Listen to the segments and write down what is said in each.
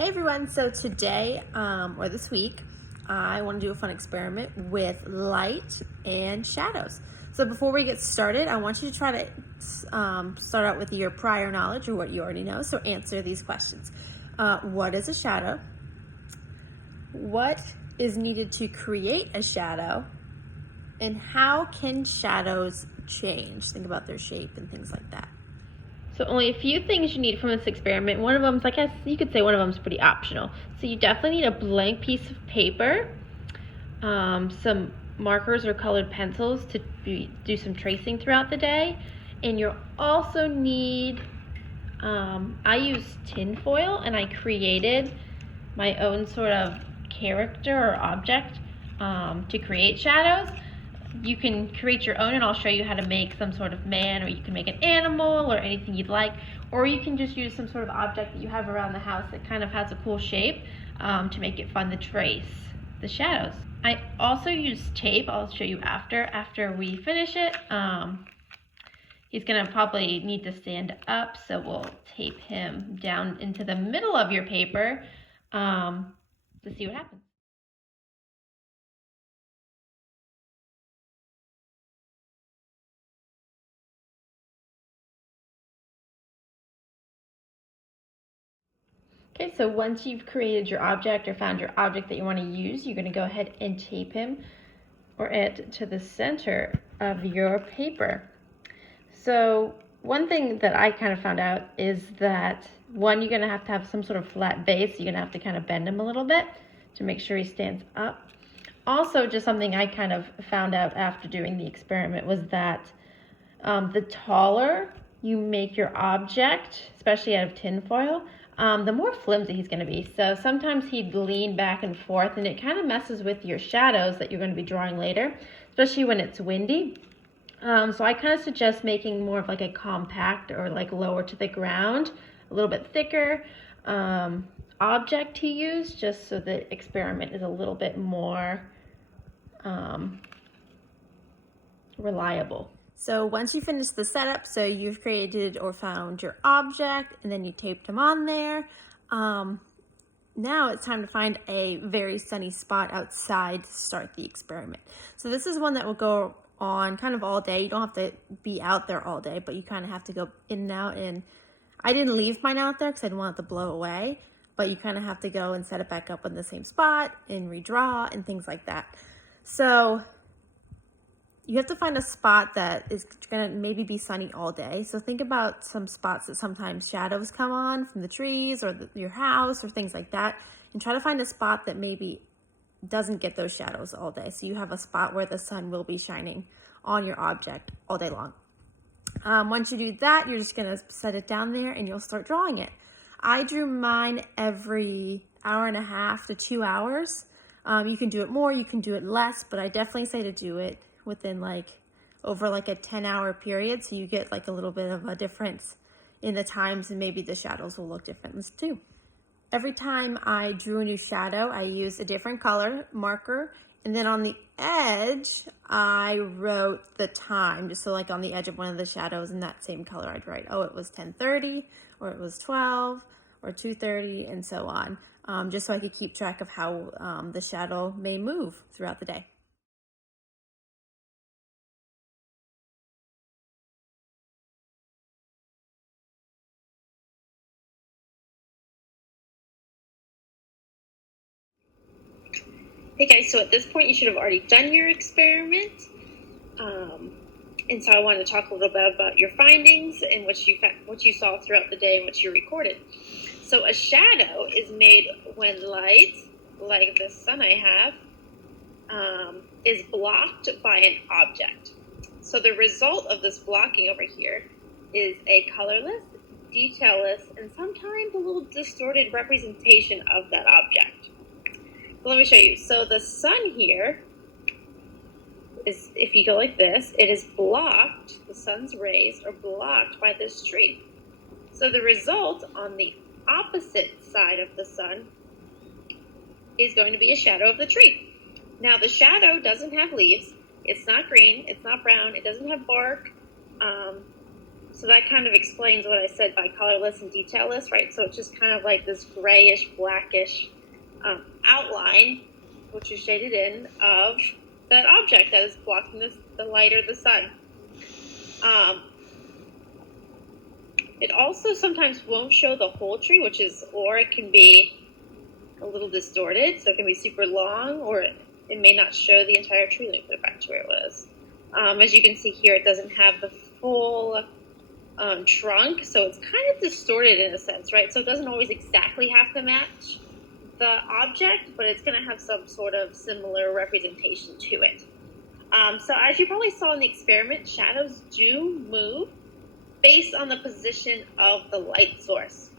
Hey everyone, so today or this week I want to do a fun experiment with light and shadows. So before we get started, I want you to try to start out with your prior knowledge or what you already know. So answer these questions. What is a shadow? What is needed to create a shadow? And how can shadows change? Think about their shape and things like that. So only a few things you need from this experiment. One of them is, I guess you could say one of them is pretty optional. So you definitely need a blank piece of paper, some markers or colored pencils to do some tracing throughout the day. And you'll also need, I used tin foil and I created my own sort of character or object to create shadows. You can create your own, and I'll show you how to make some sort of man, or you can make an animal or anything you'd like, or you can just use some sort of object that you have around the house that kind of has a cool shape to make it fun to trace the shadows. I also use tape. I'll show you after we finish it. He's gonna probably need to stand up, so we'll tape him down into the middle of your paper to see what happens. Okay, so once you've created your object or found your object that you want to use, you're going to go ahead and tape him or it to the center of your paper. So one thing that I kind of found out is that one, you're going to have some sort of flat base. You're going to have to kind of bend him a little bit to make sure he stands up. Also, just something I kind of found out after doing the experiment was that the taller you make your object, especially out of tin foil, the more flimsy he's going to be. So sometimes he'd lean back and forth, and it kind of messes with your shadows that you're going to be drawing later, especially when it's windy. So I kind of suggest making more of like a compact or like lower to the ground, a little bit thicker object to use, just so the experiment is a little bit more reliable. So once you finish the setup, so you've created or found your object and then you taped them on there, now it's time to find a very sunny spot outside to start the experiment. So this is one that will go on kind of all day. You don't have to be out there all day, but you kind of have to go in and out. And I didn't leave mine out there because I didn't want it to blow away, but you kind of have to go and set it back up in the same spot and redraw and things like that. So you have to find a spot that is going to maybe be sunny all day. So think about some spots that sometimes shadows come on from the trees or your house or things like that, and try to find a spot that maybe doesn't get those shadows all day. So you have a spot where the sun will be shining on your object all day long. Once you do that, you're just going to set it down there and you'll start drawing it. I drew mine every hour and a half to 2 hours. You can do it more, you can do it less, but I definitely say to do it within over a 10-hour period, so you get a little bit of a difference in the times, and maybe the shadows will look different too. Every time I drew a new shadow, I used a different color marker, and then on the edge I wrote the time, just so on the edge of one of the shadows in that same color I'd write, oh, it was 10:30 or it was 12 or 2:30 and so on, just so I could keep track of how the shadow may move throughout the day. Hey guys, so at this point you should have already done your experiment. And so I want to talk a little bit about your findings and what you saw throughout the day and what you recorded. So a shadow is made when light, like the sun I have, is blocked by an object. So the result of this blocking over here is a colorless, detailless, and sometimes a little distorted representation of that object. Let me show you. So the sun here is, if you go like this, it is blocked, the sun's rays are blocked by this tree. So the result on the opposite side of the sun is going to be a shadow of the tree. Now the shadow doesn't have leaves, it's not green, it's not brown, it doesn't have bark, So that kind of explains what I said by colorless and detailless, right? So it's just kind of like this grayish, blackish outline, which is shaded in, of that object that is blocking the light or the sun. It also sometimes won't show the whole tree, or it can be a little distorted, so it can be super long, or it may not show the entire tree. Let me put it back to where it was. As you can see here, it doesn't have the full trunk, so it's kind of distorted in a sense, right? So it doesn't always exactly have to match the object, but it's going to have some sort of similar representation to it. So as you probably saw in the experiment, shadows do move based on the position of the light source.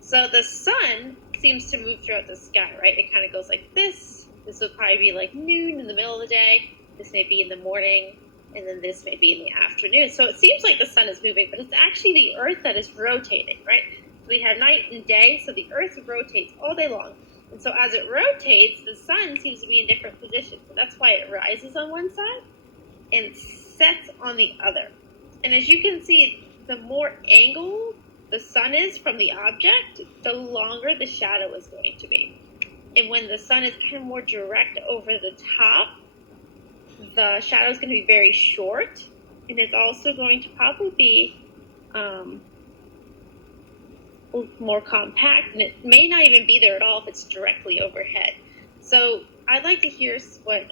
So the sun seems to move throughout the sky, right? It kind of goes like this. This would probably be like noon in the middle of the day. This may be in the morning, and then this may be in the afternoon. So it seems like the sun is moving, but it's actually the earth that is rotating, right? So we have night and day, so the earth rotates all day long. And so as it rotates, the sun seems to be in different positions. So that's why it rises on one side and sets on the other. And as you can see, the more angled the sun is from the object, the longer the shadow is going to be. And when the sun is kind of more direct over the top, the shadow is going to be very short, and it's also going to probably be more compact, and it may not even be there at all if it's directly overhead. So I'd like to hear what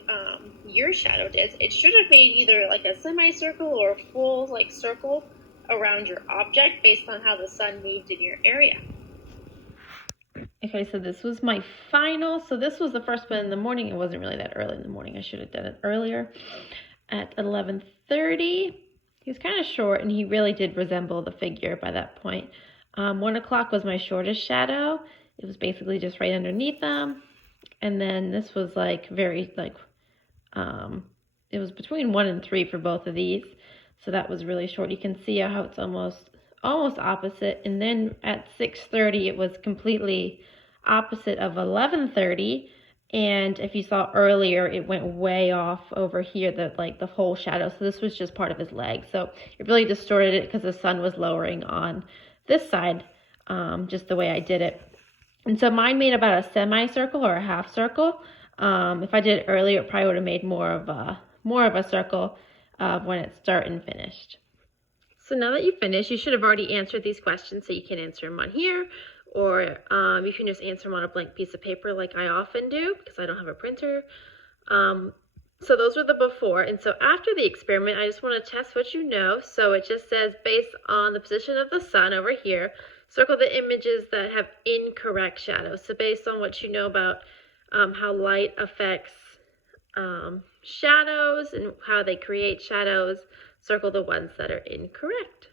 your shadow did. It should have made either like a semicircle or a full like circle around your object based on how the sun moved in your area. Okay, so this was my final. So this was the first one in the morning. It wasn't really that early in the morning. I should have done it earlier at 11:30. He was kind of short, and he really did resemble the figure by that point. 1 o'clock was my shortest shadow. It was basically just right underneath them. And then this was like very like, it was between 1 and 3 for both of these. So that was really short. You can see how it's almost opposite. And then at 6:30, it was completely opposite of 11:30. And if you saw earlier, it went way off over here, the whole shadow. So this was just part of his leg. So it really distorted it because the sun was lowering on this side, just the way I did it. And so mine made about a semicircle or a half circle. If I did it earlier, it probably would have made more of a circle when it's start and finished. So now that you've finished, you should have already answered these questions, so you can answer them on here, or you can just answer them on a blank piece of paper like I often do because I don't have a printer. So those were the before, and so after the experiment, I just want to test what you know. So it just says, based on the position of the sun over here, circle the images that have incorrect shadows. So based on what you know about how light affects shadows and how they create shadows, circle the ones that are incorrect.